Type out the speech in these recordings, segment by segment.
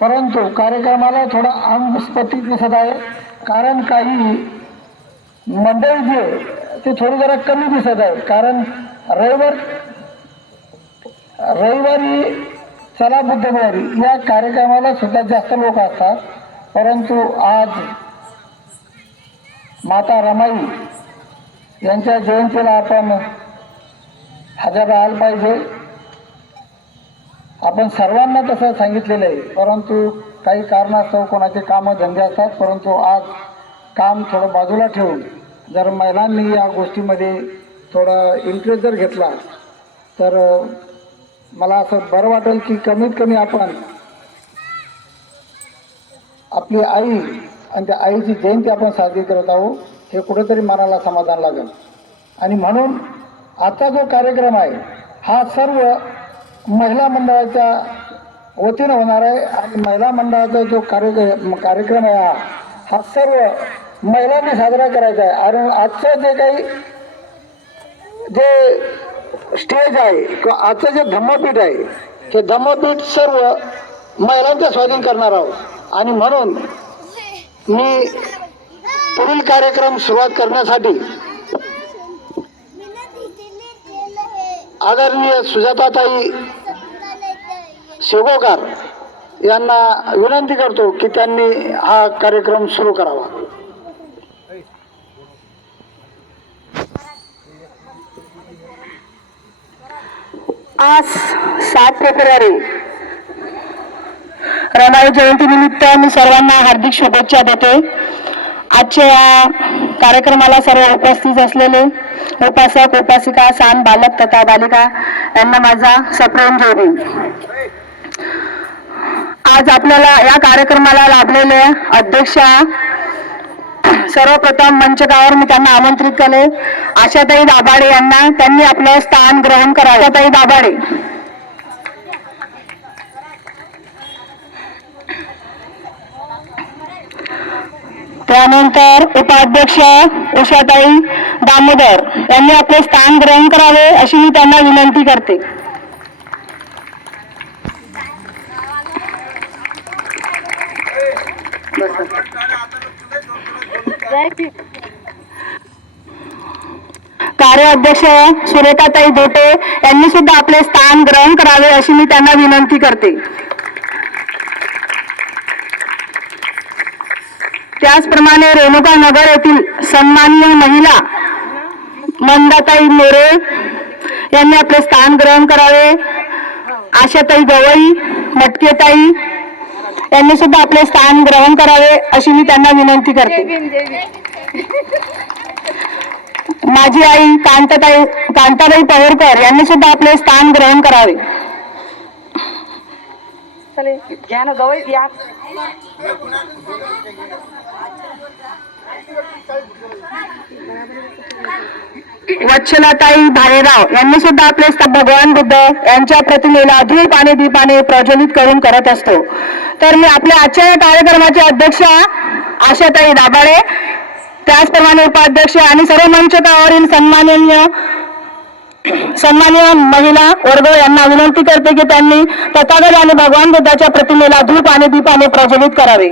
परंतु कार्यक्रमाला थोडा अंगस्पती दिसत आहे. कारण काही मंडळी जे ते थोडी जरा कमी दिसत आहे कारण रविवार रविवारी चला बुधवारी या कार्यक्रमाला सुद्धा जास्त लोक असतात. परंतु आज माता रमाई यांच्या जयंतीला आपण हजर राहायला पाहिजे. आपण सर्वांना तसं सांगितलेलं आहे परंतु काही कारणास्तव कोणाचे कामं धंदे असतात परंतु आज काम थोडं बाजूला ठेवून जर महिलांनी या गोष्टीमध्ये थोडा इंटरेस्ट जर घेतला तर मला असं बरं वाटेल की कमीत कमी आपण आपली आई आणि त्या आईची जयंती आपण साजरी करत आहोत हे कुठेतरी मनाला समाधान लागेल. आणि म्हणून आता जो कार्यक्रम आहे हा सर्व महिला मंडळाच्या वतीनं होणार आहे आणि महिला मंडळाचा जो कार्य कार्यक्रम आहे हा हा सर्व महिलांनी साजरा करायचा आहे. आणि आजचं जे काही जे स्टेज आहे किंवा आजचं जे धम्मपीठ आहे ते धम्मपीठ सर्व महिलांचं स्वाधीन करणार आहोत. आणि म्हणून मी पुढील कार्यक्रम सुरुवात करण्यासाठी आदरणीय सुजाताताई शेगोकार यांना विनंती करतो की त्यांनी हा कार्यक्रम सुरू करावा. आज सात फेब्रुवारी रमाई जयंतीनिमित्त मी सर्वांना हार्दिक शुभेच्छा देते. आजच्या या कार्यक्रमाला सर्व उपस्थित असलेले उपासक उपासिका सान बालक तथा बालिका यांना माझा सप्रेम जोडी आज आपल्याला या कार्यक्रमाला लाभलेले अध्यक्षा सर्वप्रथम मंचकावर मी त्यांना आमंत्रित केले. आशाताई दाभाडे यांना त्यांनी आपलं स्थान ग्रहण करावं. आशाताई दाभाडे. त्यानंतर उपाध्यक्ष उषाताई दामोदर यांनी आपले स्थान ग्रहण करावे अशी मी त्यांना विनंती करते. कार्याध्यक्ष सुरेखाताई धोटे यांनी सुद्धा आपले स्थान ग्रहण करावे अशी मी त्यांना विनंती करते. त्याचप्रमाणे रेणुका नगर येथील सन्माननीय महिला मंदाताई मोरे यांनी आपले स्थान ग्रहण करावे. आशाताई गवई मटकेताई यांनी सुद्धा आपले स्थान ग्रहण करावे अशी मी त्यांना विनंती करते. माझी आई कांताताई कांताबाई पवारकर यांनी सुद्धा आपले स्थान ग्रहण करावे. घ्या ना गवई या. वत्सलाताई भालेराव यांनी सुद्धा आपले भगवान बुद्ध यांच्या प्रतिमेला धूप आणि दीपाने प्रज्वलित करून करत असतो. तर मी आपल्या आजच्या या कार्यक्रमाचे अध्यक्ष आशाताई दाभाडे त्याचप्रमाणे उपाध्यक्ष आणि सर्व मंचकावरील सन्माननीय सन्माननीय महिला वर्ग यांना विनंती करते की त्यांनी तथागत आणि भगवान बुद्धाच्या प्रतिमेला धूप आणि दीपाने प्रज्वलित करावे.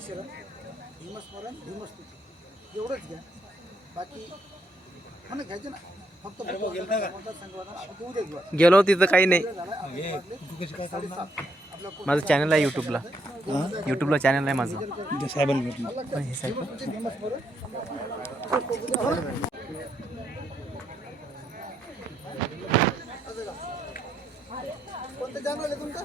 शरण भीमस्मरण भीमस्तुती एवढंच घ्या बाकी हा ना घ्यायचं ना गेलो तिथं काही नाही. माझं चॅनल आहे यूट्यूबला यूट्यूबला चॅनल आहे माझं. हे कोणतं चॅनल आहे तुमचं?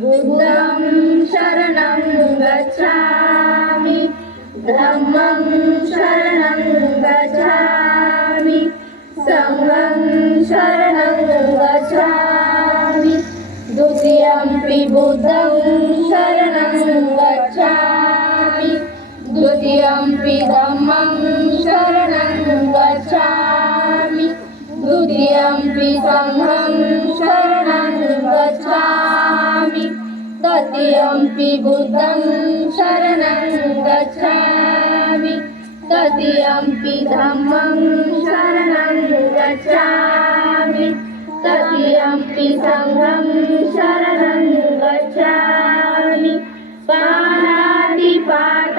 बुद्धं शरणं गच्छामि धम्मं शरणं गच्छामि बुद्धं शरणं गच्छामि। द्वितीयं धम्मं शरणं गच्छामि। द्वितीयं सङ्घं शरणं गच्छामि। तृतीयम्पि बुद्धं शरणं गच्छामि। तृतीयम्पि धम्मं शरणं गच्छामि। तृतीयम्पि सङ्घं शरणं వర్షాని పానాది పాట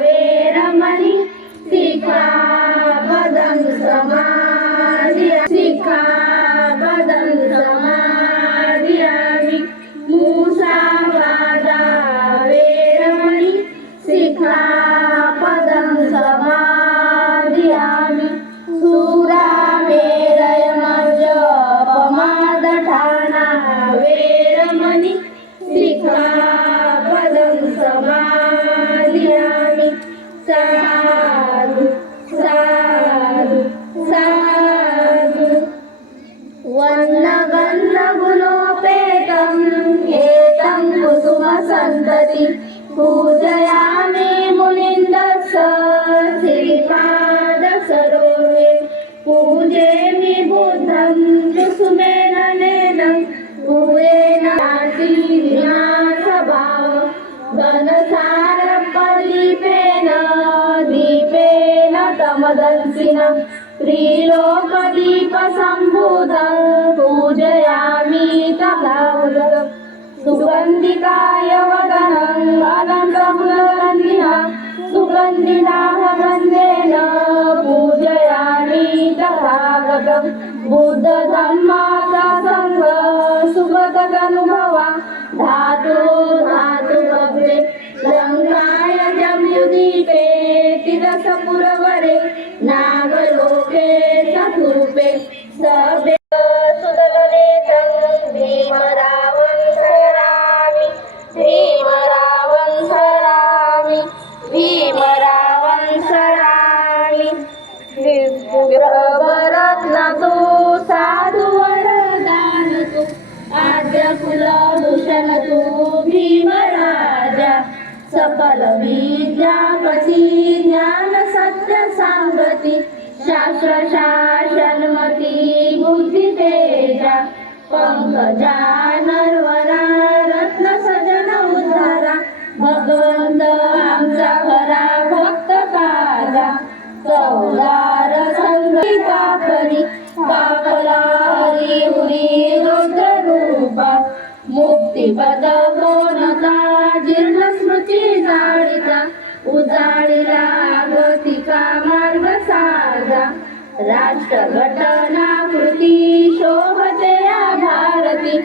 వేరమణి శిఖా పదం సమాధి శిఖా तमदंसिन त्रिलोकदीपसम्भूतं पूजयामि तथावृतम् सुगन्धिकाय वदनम् अनन्तमुलगन्धिना सुगन्धिनाः गन्धेन पूजयामि तथागतम् बुद्धधम्मासङ्ग भीमराजा सकल विद्यापती ज्ञान सत्य सांगती शास्त्र शासनमती बुद्धी तेजा पंकजा नरवरा रत्न सजन उद्धारा भगवंत आमचा खरा भक्त काजा सौदार संगीता करी पापला हरी हुरी रुद्र रूपा मुक्तिपद कोणता जीर्ण स्मृती जाळीचा. उजाळीला गतिका मार्ग साधा. राष्ट्र घटना कृती शोभते या भारती